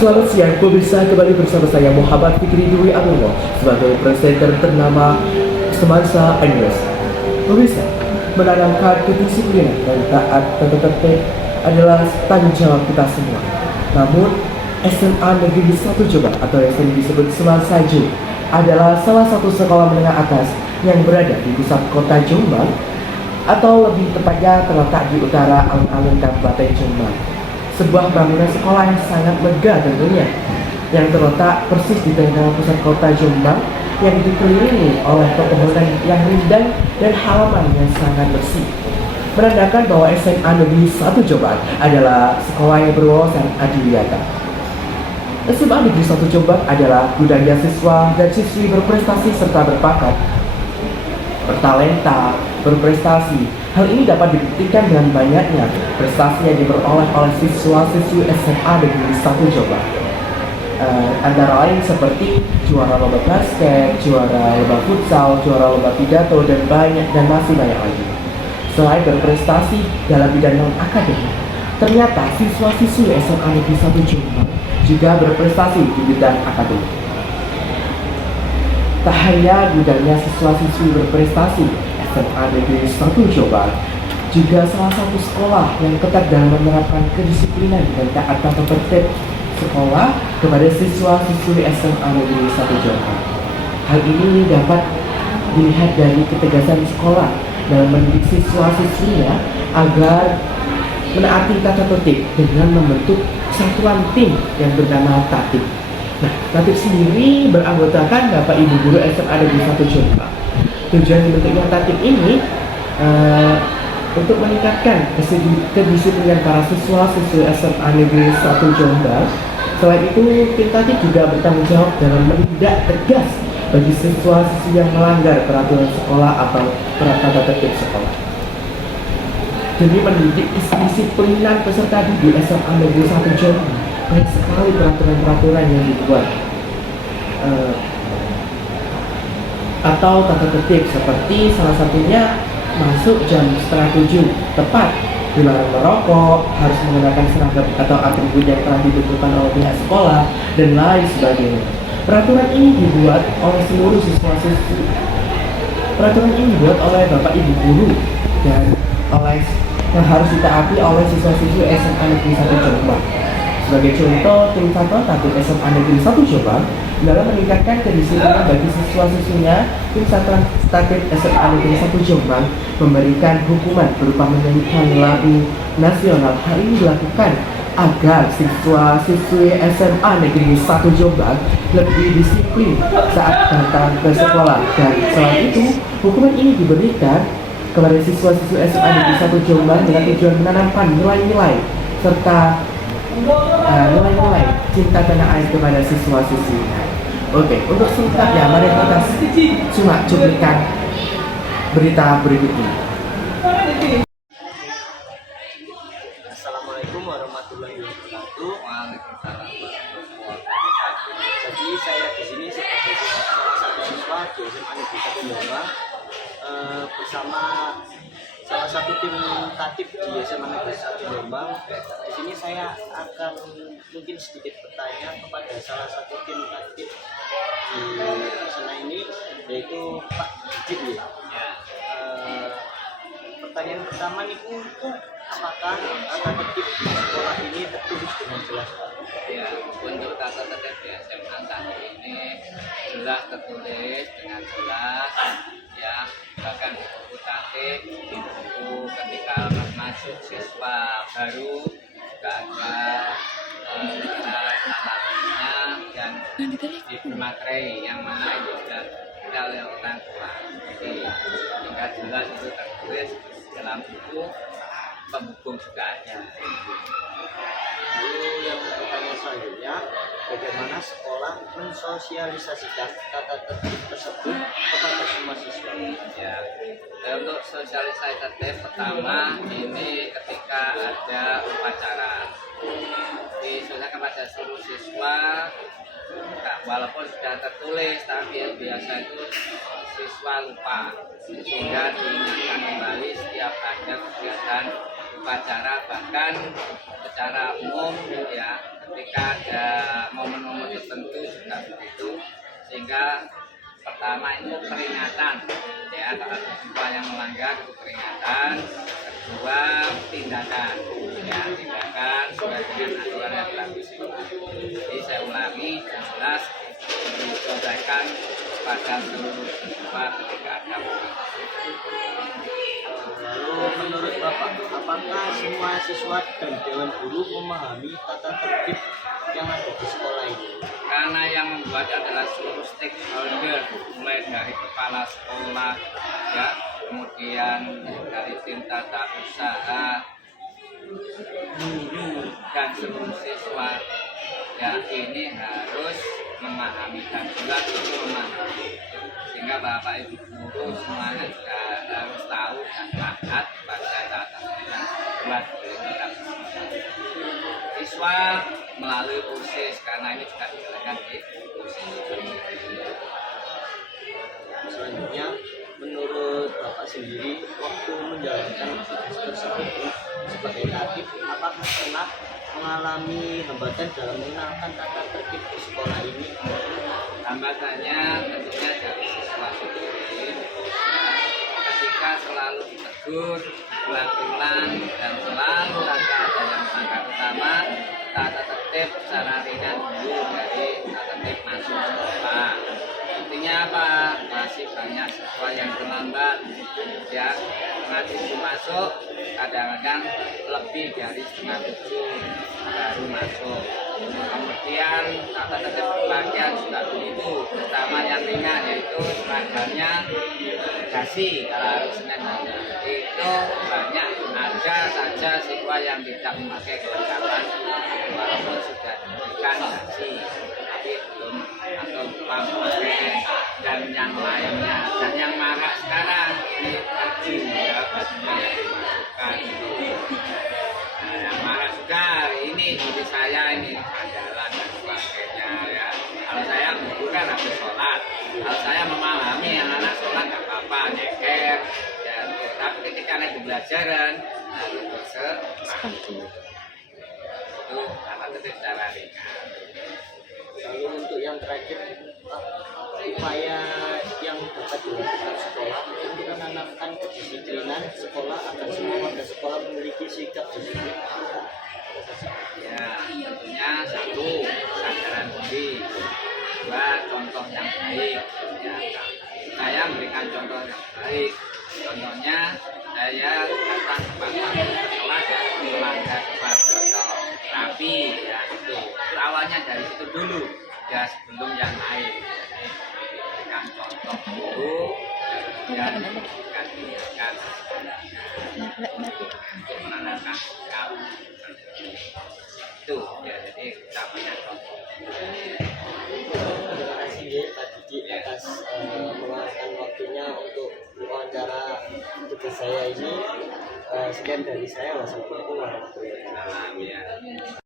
Selamat siang, pemirsa, kembali bersama saya Muhammad Fikri Dwi Anuwo sebagai presenter ternama Semansa News. Pemirsa, menanamkan kedisiplinan dan taat tata tertib adalah tanggung jawab kita semua. Namun, SMA Negeri 1 Jombang atau yang sering disebut Semansa J adalah salah satu sekolah menengah atas yang berada di pusat kota Jombang atau lebih tepatnya terletak di utara alun-alun Kabupaten Jombang. Sebuah bangunan sekolah yang sangat megah tentunya, yang terletak persis di tengah pusat kota Jombang, yang dikelilingi oleh pepohonan yang rindang dan halaman yang sangat bersih, menandakan bahwa SMA Negeri 1 Jombang adalah sekolah yang berwawasan adiwiyata. SMA Negeri 1 Jombang adalah gudangnya siswa dan siswi berprestasi serta berbakat, bertalenta, berprestasi. Hal ini dapat dibuktikan dengan banyaknya prestasi yang diperoleh oleh siswa-siswi SMA Negeri 1 Jombang. Antara lain seperti juara lomba basket, juara lomba futsal, juara lomba pidato, dan masih banyak lagi. Selain berprestasi dalam bidang non-akademik, ternyata siswa-siswi SMA Negeri 1 Jombang juga berprestasi di bidang akademik. Tak hanya gudangnya siswa-siswi berprestasi, SMA Negeri 1 Jombang juga salah satu sekolah yang ketat dalam menerapkan kedisiplinan dan taat tata tertib sekolah kepada siswa-siswi SMA Negeri 1 Jombang. Hal ini dapat dilihat dari ketegasan sekolah dalam mendidik siswa-siswinya agar menaati tata tertib dengan membentuk satuan tim yang bernama Tatib. Nah, Tatib sendiri beranggotakan Bapak Ibu Guru SMA Negeri 1 Jombang. Tujuan dibentuknya Tatib ini untuk meningkatkan kedisiplinan para siswa-siswi SMA Negeri 1 Jombang. Selain itu, tim Tatib juga bertanggung jawab dalam menindak tegas bagi siswa-siswi yang melanggar peraturan sekolah atau tata tertib sekolah. Demi mendidik kedisiplinan peserta didik SMA Negeri 1 Jombang, banyak sekali peraturan-peraturan yang dibuat atau tata tertib, seperti salah satunya masuk jam 6:30 tepat, dilarang merokok, harus menggunakan seragam atau atribut yang telah ditentukan oleh pihak sekolah, dan lain sebagainya. Peraturan ini dibuat oleh seluruh siswa-siswi. Peraturan ini dibuat oleh Bapak Ibu Guru dan yang harus ditaati oleh siswa-siswi SMA Negeri 1 Jombang. Sebagai contoh, tim Satuan Tatib SMA Negeri 1 Jombang dalam meningkatkan kedisiplinan bagi siswa-siswinya, tim Satuan Tatib SMA Negeri 1 Jombang memberikan hukuman berupa menyanyikan lagu nasional. Hal ini dilakukan agar siswa-siswi SMA Negeri 1 Jombang lebih disiplin saat datang ke sekolah. Dan selain itu, hukuman ini diberikan kepada siswa-siswi SMA Negeri 1 Jombang dengan tujuan menanamkan nilai-nilai serta nilai-nilai cinta tanah air kepada siswa-siswi. Oke, untuk singkatnya, mari kita simak cuplikan berita berikut ini. Assalamualaikum warahmatullahi wabarakatuh. Waalaikumsalam warahmatullahi wabarakatuh. Jadi saya di sini sebagai salah satu siswa di SMA Negeri 1 Jombang bersama salah satu tim Tatib di SMA Negeri 1 Jombang. Di sini saya akan mungkin sedikit bertanya kepada salah satu tim Tatib di sana ini, yaitu Pak Didi. Pertanyaan pertama nih, apakah tata tertib di sekolah ini tertulis dengan jelas? Ya, untuk tata tertib di SMA saat ini jelas tertulis dengan jelas, ya, bahkan di buku tatib, di buku ketika masuk siswa baru juga ada alamatnya dan di materai yang mana itu sudah kita oleh orang tua. Jadi tingkat jelas itu tertulis dalam buku penghubung juga ada. Lalu yang pertanyaan selanjutnya, bagaimana sekolah mensosialisasikan tata tertib tersebut kepada semua siswa? Ya, untuk sosialisasi tertib pertama ini ketika ada upacara disuruh kepada seluruh siswa. Nah, walaupun sudah tertulis, tapi yang biasa itu siswa lupa, sehingga diingatkan kembali setiap ada kegiatan upacara, bahkan secara umum ya ketika ada momen-momen tertentu juga begitu, sehingga pertama itu peringatan ya, kalau ada siswa yang melanggar itu peringatan, kedua tindakan ya, tindakan sesuai dengan aturan yang berlaku. Jadi saya ulangi yang jelas disampaikan pada seluruh siswa ketika ada Lalu menurut Bapak, apakah semua siswa dan dewan guru memahami tata tertib yang ada di sekolah ini? karena yang membuat adalah seluruh stakeholder, mulai dari kepala sekolah ya, kemudian dari tim tata usaha, guru dan seluruh siswa ya, ini harus memahami dan jelas itu memahami, sehingga Bapak Ibu guru semuanya juga harus tahu dan taat pada tata tertib yang buat kita. Siswa melalui kursus, karena ini juga dijalankan di kursus. Selanjutnya, menurut Bapak sendiri, waktu menjalankan tugas tersebut sebagai tatib, apakah pernah mengalami hambatan dalam mengenalkan tata tertib di sekolah ini? Hambatannya tentunya dari siswa sendiri ya, ketika selalu ditegur ulang-ulang dan selalu tanpa ada yang melanggar, utama tata tertib secara ringan dulu dari tata tertib masuk sekolah. Intinya apa? Masih banyak siswa yang terlambat ya, ngaji masuk kadang-kadang lebih dari setengah 7 baru masuk. Kemudian tata tertib berpakaian juga begitu, terutama yang ringan yaitu seragamnya dasi, kalau harus Senin itu banyak ada saja siswa yang tidak memakai kelengkapan walaupun sudah diberikan dasi tapi belum atau lupa memakai dan yang lainnya. Dan yang marak sekarang ini baju ya, bajunya yang dimasukkan. Nah, yang marak juga hari ini seperti saya ini andalan dan sebagainya ya. Kalau saya guru kan habis sholat, kalau saya memahami yang anak sholat nggak apa-apa, nyeker ya, tapi ketika anak di pelajaran harus bisa itu tata tertib secara ringan. Lalu untuk yang terakhir, upaya yang dapat dilakukan sekolah untuk menanamkan kedisiplinan sekolah agar semua warga sekolah memiliki sikap disiplin. Ya, tentunya satu, kesadaran diri, dua, contoh yang baik ya, saya memberikan contoh yang baik. Contohnya saya datang ke kelas ya, melanggar protokol, tapi ya itu awalnya dari situ dulu ya, sebelum yang lain. Jadi memberikan contoh dulu dan memberikan tindakan untuk menanamkan sikap itu ya, jadi kita punya contoh. Terima kasih ya Pak Didi atas meluangkan waktunya untuk wawancara tugas saya ini. Sekian dari saya. Wassalamualaikum warahmatullahi wabarakatuh. Salam ya.